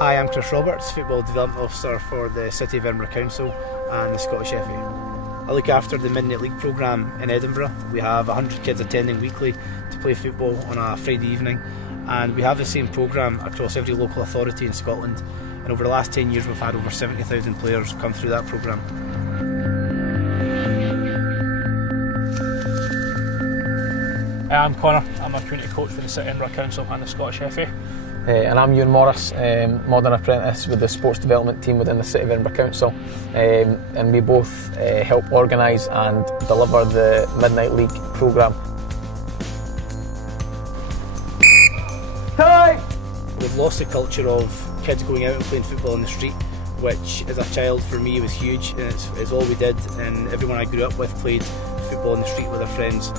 Hi, I'm Chris Roberts, Football Development Officer for the City of Edinburgh Council and the Scottish FA. I look after the Midnight League programme in Edinburgh. We have 100 kids attending weekly to play football on a Friday evening, and we have the same programme across every local authority in Scotland. And over the last 10 years we've had over 70,000 players come through that programme. I'm Connor, I'm a community coach for the City Edinburgh Council and the Scottish FA. And I'm Ewan Morris, modern apprentice with the sports development team within the City of Edinburgh Council, and we both help organise and deliver the Midnight League programme. Time! We've lost the culture of kids going out and playing football in the street, which as a child for me was huge, and it's all we did, and everyone I grew up with played football in the street with their friends.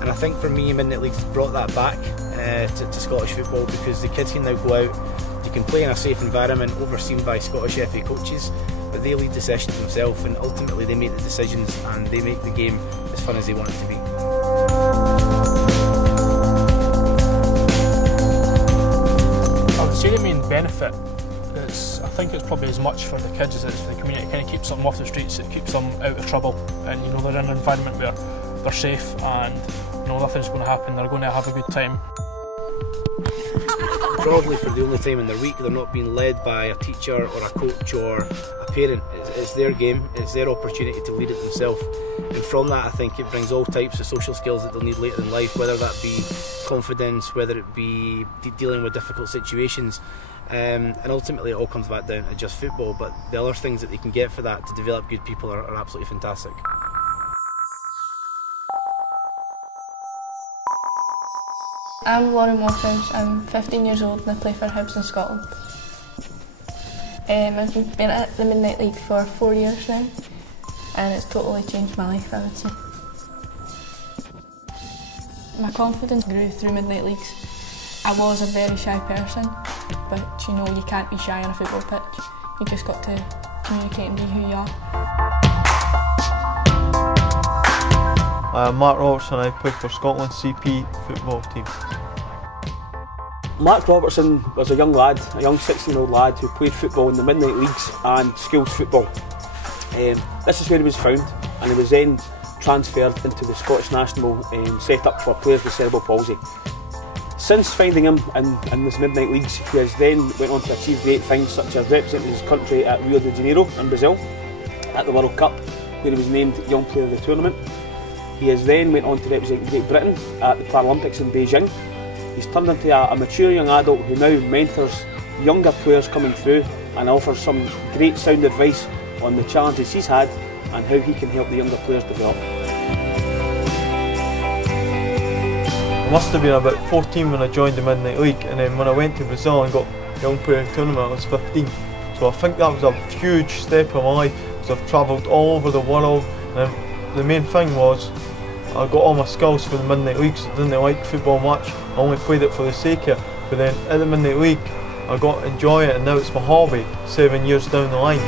And I think for me, Midnight League's brought that back to Scottish football, because the kids can now go out, they can play in a safe environment overseen by Scottish FA coaches, but they lead the sessions themselves, and ultimately they make the decisions and they make the game as fun as they want it to be. I would say the main benefit is, I think it's probably as much for the kids as it is for the community. It kind of keeps them off the streets, it keeps them out of trouble, and you know, they're in an environment where they're safe and you know, nothing's going to happen, they're going to have a good time. Probably for the only time in their week they're not being led by a teacher or a coach or a parent. It's their game, it's their opportunity to lead it themselves, and from that I think it brings all types of social skills that they'll need later in life, whether that be confidence, whether it be dealing with difficult situations, and ultimately it all comes back down to just football, but the other things that they can get for that to develop good people are absolutely fantastic. I'm Lauren Waterhouse, I'm 15 years old and I play for Hibs in Scotland. I've been at the Midnight League for 4 years now, and it's totally changed my life, I would say. My confidence grew through Midnight Leagues. I was a very shy person, but you know, you can't be shy on a football pitch. You just got to communicate and be who you are. I'm Mark Robertson, I play for Scotland's CP football team. Mark Robertson was a young lad, a young 16-year-old lad who played football in the Midnight Leagues and schools football. This is where he was found, and he was then transferred into the Scottish national set up for players with cerebral palsy. Since finding him in this Midnight Leagues, he has then went on to achieve great things such as representing his country at Rio de Janeiro in Brazil, at the World Cup, where he was named Young Player of the Tournament. He has then went on to represent Great Britain at the Paralympics in Beijing. He's turned into a mature young adult who now mentors younger players coming through and offers some great sound advice on the challenges he's had and how he can help the younger players develop. I must have been about 14 when I joined the Midnight League, and then when I went to Brazil and got Young Player Tournament I was 15. So I think that was a huge step in my life, because I've travelled all over the world, and the main thing was I got all my skills for the Midnight League, so I didn't like football much, I only played it for the sake of it. But then at the Midnight League I got to enjoy it, and now it's my hobby 7 years down the line.